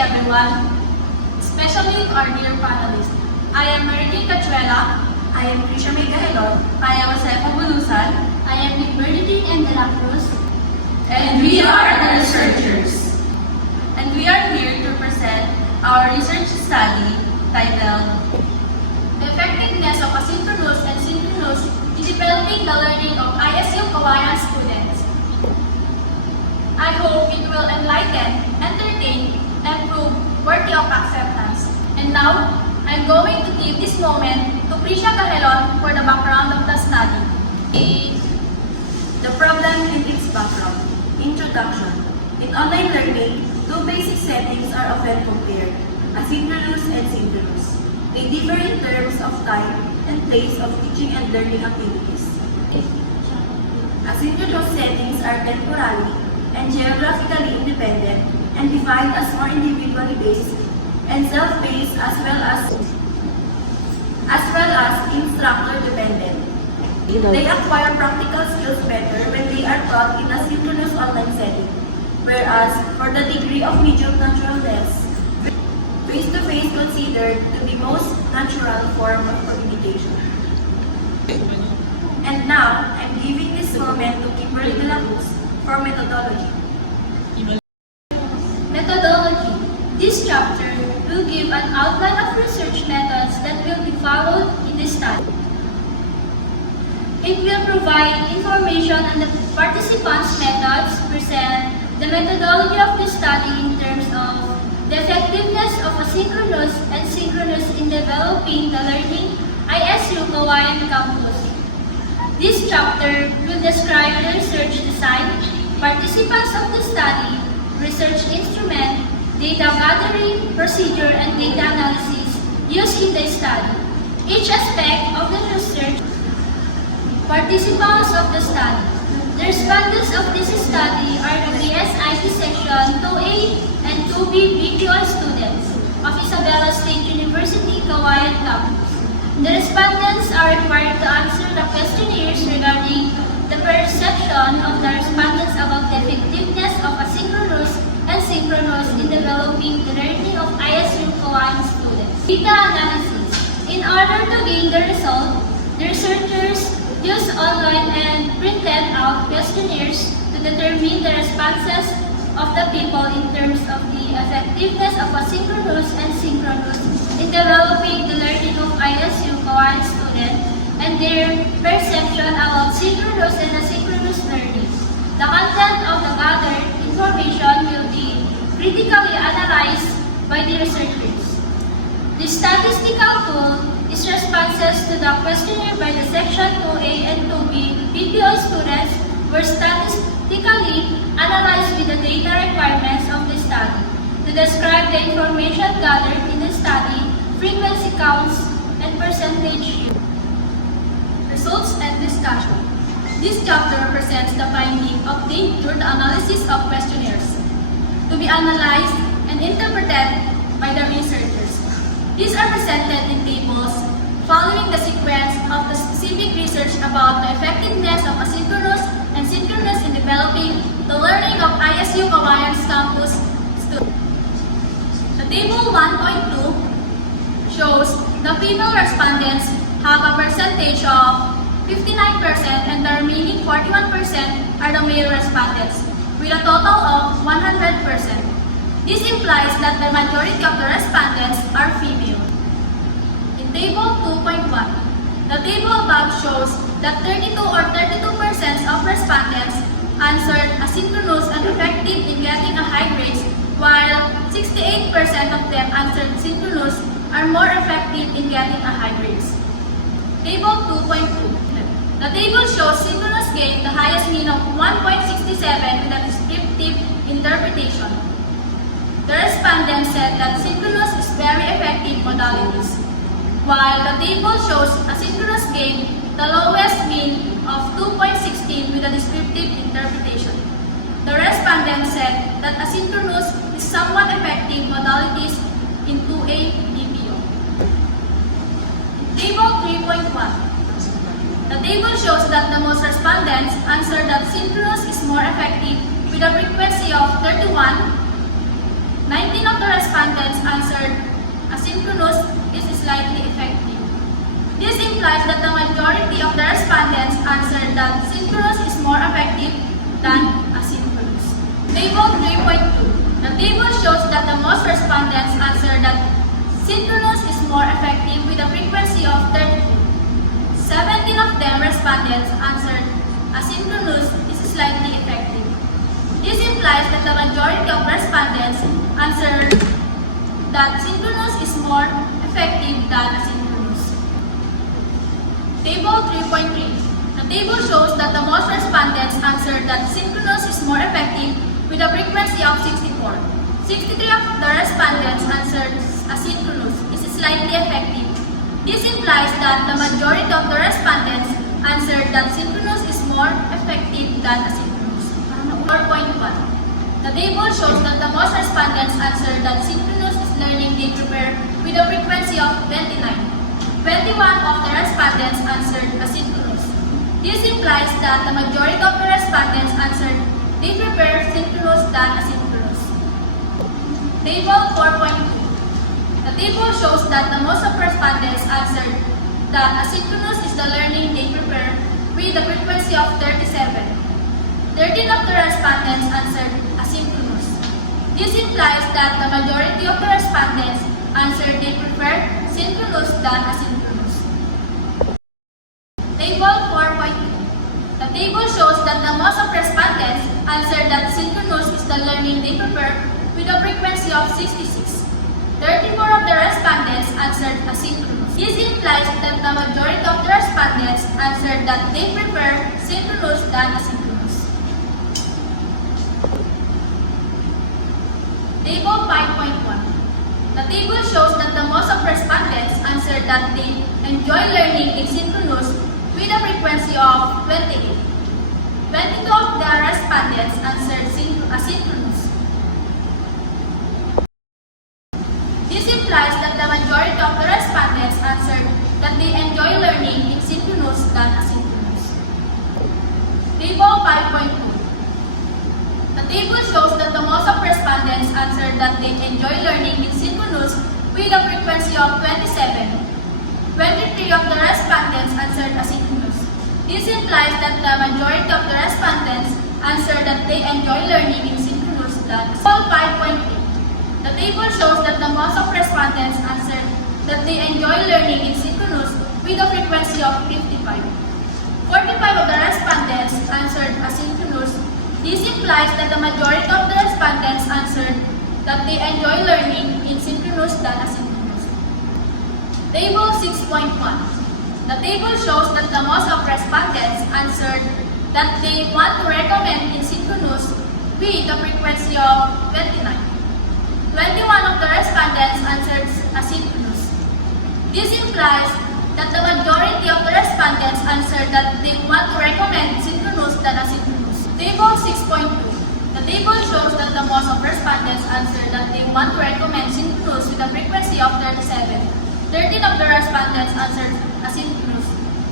everyone, especially our dear panelists. I am Meritin Cachuela. I am Krisha Megahelon. I am Josefa Bulusan. I am Bernadine M. De La Cruz. And we are the researchers. And we are here to present our research study titled The Effectiveness of Asynchronous and Synchronous in Developing the Learning of ISU Cauayan Students. I hope it will enlighten, entertain, and prove worthy of acceptance. And now, I'm going to give this moment to Krisha Gahelon for the background of the study. The problem and its background. Introduction. In online learning, two basic settings are often compared, asynchronous and synchronous. They differ in terms of time and place of teaching and learning activities. Asynchronous settings are temporally and geographically independent and defined as more individually based and self-paced as well as instructor-dependent. They acquire practical skills better when they are taught in a synchronous online setting, whereas for the degree of medium naturalness, face-to-face considered to be most natural form of communication. And now, I'm giving this moment to Kimberly De La Cruz for methodology. Methodology. This chapter will give an outline of research methods that will be followed in this study. It will provide information on the participants' methods, present the methodology of the study in terms of the effectiveness of asynchronous and synchronous in developing the learning ISU Cauayan campus. This chapter will describe the research design, participants of the study, research instrument, data gathering, procedure, and data analysis used in the study. Each aspect of the research. Participants of the study. The respondents of this study are the BSIT Section 2A and 2B BQI students of Isabela State University, Cauayan campus. The respondents are required to answer the questionnaires regarding the perception of the respondents about the effectiveness of asynchronous and synchronous in developing the learning of ISU Cauayan students. Data analysis. In order to gain the result, the researchers used online and printed out questionnaires to determine the responses of the people in terms of the effectiveness of asynchronous and synchronous in developing the learning of ISU Cauayan students and their perception about synchronous and asynchronous learning. The content of the gathered information will be critically analyzed by the researchers. The statistical tool is responses to the questionnaire by the Section 2A and 2B BPO students were statistically analyzed with the data requirements of the study to describe the information gathered in the study, frequency counts, and percentage use. Results and discussion. This chapter presents the finding obtained through the analysis of questionnaires to be analyzed and interpreted by the researchers. These are presented in tables following the sequence of the specific research about the effectiveness of asynchronous and synchronous in developing the learning of ISU Cauayan campus students. The table 1.2 shows the female respondents have a percentage of 59% and the remaining 41% are the male respondents with a total of 100%. This implies that the majority of the respondents are female. In Table 2.1, the table above shows that 32 or 32% of respondents answered asynchronous and effective in getting a high grades, while 68% of them answered synchronous are more effective in getting a high grades. Table 2.2. The table shows synchronous gained the highest mean of 1.67 with a descriptive interpretation. The respondents said that synchronous is very effective modalities, while the table shows asynchronous gained the lowest mean of 2.16 with a descriptive interpretation. The respondents said that asynchronous is somewhat effective modalities in 2A BPO. Table 3.1. The table shows that the most respondents answered that synchronous is more effective with a frequency of 31. 19 of the respondents respondents answered asynchronous is slightly effective. This implies that the majority of the respondents answered that synchronous is more effective than asynchronous. Table 3.2. The table shows that the most respondents answered that synchronous is more effective with a frequency of 34. 17 of them respondents answered asynchronous is slightly effective. This implies that the majority of respondents answered that synchronous is more effective than asynchronous. Table 3.3. The table shows that the most respondents answered that synchronous is more effective with a frequency of 64. 63 of the respondents answered asynchronous is slightly effective. This implies that the majority of the respondents answered that synchronous is more effective than asynchronous. 4.1. The table shows that the most respondents answered that synchronous is learning they prepare with a frequency of 29. 21 of the respondents answered asynchronous. This implies that the majority of the respondents answered they prepare synchronous than asynchronous. Table 4.2. The table shows that the most of respondents answered that asynchronous is the learning they prepare with a frequency of 37. 13 of the respondents answered asynchronous. This implies that the majority of the respondents answered they prefer synchronous than asynchronous. Table 4.2. The table shows that the most of respondents answered that synchronous is the learning they prefer with a frequency of 66. 34 of the respondents answered asynchronous. This implies that the majority of the respondents answered that they prefer synchronous than asynchronous. Table 5.1. The table shows that the most of respondents answered that they enjoy learning in synchronous with a frequency of 28. 22 of the respondents answered asynchronous. This implies that the majority of the respondents answered that they enjoy learning in synchronous than asynchronous. Table 5.2. The table shows that the most of respondents answered that they enjoy learning in synchronous with a frequency of 27. 23 of the respondents answered asynchronous. This implies that the majority of the respondents answered that they enjoy learning in synchronous than asynchronous. 5.3. The table shows that the most of respondents answered that they enjoy learning in synchronous with a frequency of 55. 45 of the respondents answered asynchronous. This implies that the majority of the respondents answered that they enjoy learning in synchronous than asynchronous. Table 6.1. The table shows that the most of respondents answered that they want to recommend in synchronous with a frequency of 29. 21 of the respondents answered asynchronous. This implies that the majority of the respondents answered that they want to recommend synchronous than asynchronous. Table 6.2. The table shows that the most of respondents answered that they want to recommend synchronous with a frequency of 37. 13 of the respondents answered asynchronous.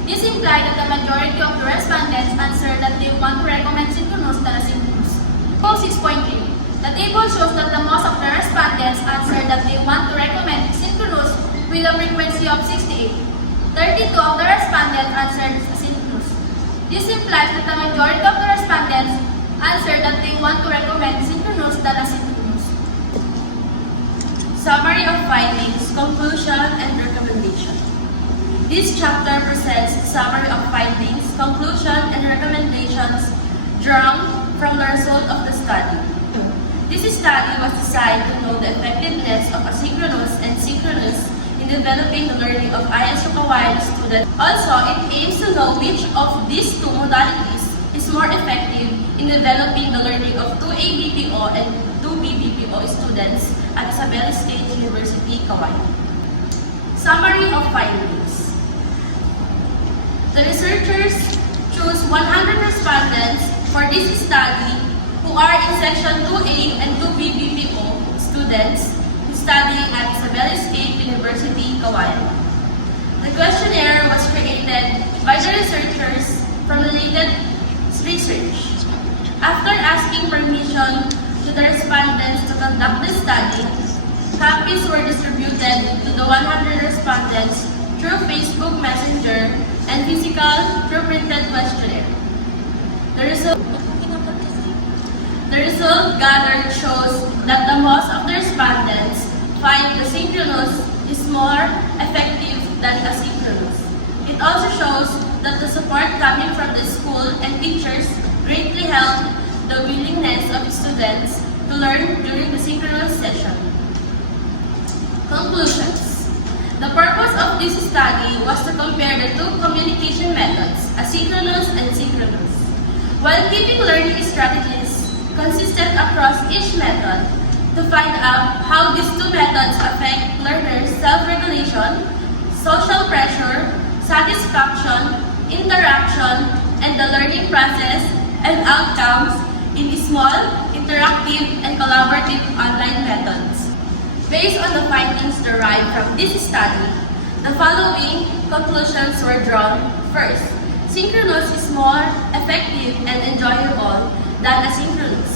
This implies that the majority of the respondents answered that they want to recommend synchronous than asynchronous. Table 6.3. The table shows that the most of the respondents answered that they want to recommend synchronous with a frequency of 68. 32 of the respondents answered asynchronous. This implies that the majority of the respondents answered that they want to recommend synchronous than asynchronous. Summary of findings, conclusion, and recommendation. This chapter presents summary of findings, conclusion, and recommendations drawn from the result of the study. This study was designed to know the effectiveness of asynchronous and synchronous in developing the learning of ISU Cauayan students. Also, it aims to know which of these two modalities is more effective in developing the learning of 2A BPO and 2B BPO students at Isabela State University, Cauayan. Summary of findings. The researchers chose 100 respondents for this study who are in Section 2A and 2B BPO students studying at Isabela State University, Cauayan. The questionnaire was created by the researchers from related research. After asking permission to the respondents to conduct the study, Copies were distributed to the 100 respondents through Facebook Messenger and physical through printed questionnaire. The result gathered shows that the most of the respondents find the synchronous is more effective than asynchronous. It also shows that the support coming from the school and teachers greatly helped the willingness of students to learn during the synchronous session. Conclusions. The purpose of this study was to compare the two communication methods, asynchronous and synchronous. While keeping learning strategies consistent across each method, to find out how these two methods affect learners' self-regulation, social pressure, satisfaction, interaction, and the learning process and outcomes in small, interactive, and collaborative online methods. Based on the findings derived from this study, the following conclusions were drawn. First, synchronous is more effective and enjoyable than asynchronous.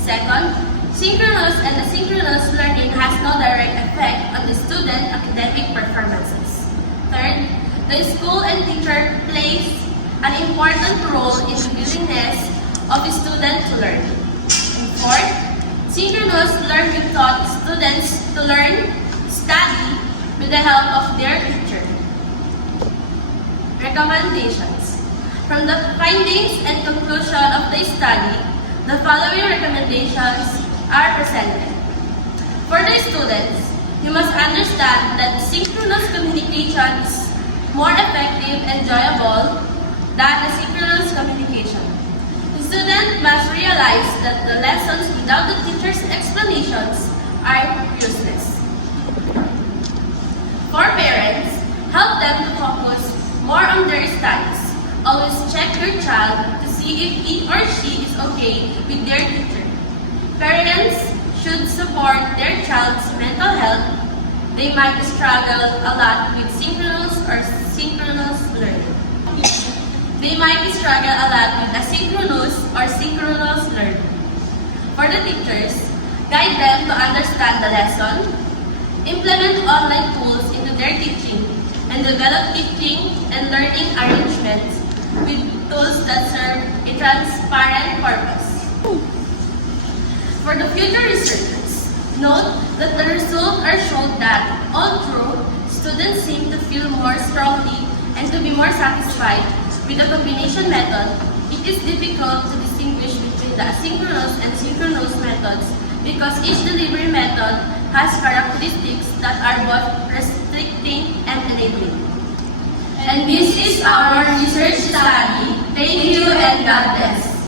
Second, synchronous and asynchronous learning has no direct effect on the student academic performances. Third, the school and teacher plays an important role in the willingness of a student to learn. And fourth, synchronous learning taught students to learn, study with the help of their teacher. Recommendations. From the findings and conclusion of the study, the following recommendations are presented. For the students, you must understand that synchronous communication is more effective and enjoyable than asynchronous communication. The student must realize that the lessons without the teacher's explanations are useless. For parents, help them to focus more on their studies. Always check your child to see if he or she is okay with their teacher. Parents should support their child's mental health. They might struggle a lot with synchronous or synchronous learning. They might struggle a lot with asynchronous or synchronous learning. For the teachers, guide them to understand the lesson, implement online tools into their teaching, and develop teaching and learning arrangements with tools that serve a transparent purpose. For the future researchers, note that the results are shown that, although students seem to feel more strongly and to be more satisfied with the combination method, it is difficult to distinguish between the asynchronous and synchronous methods because each delivery method has characteristics that are both restricting and enabling. And this is our research study. Thank you and God bless.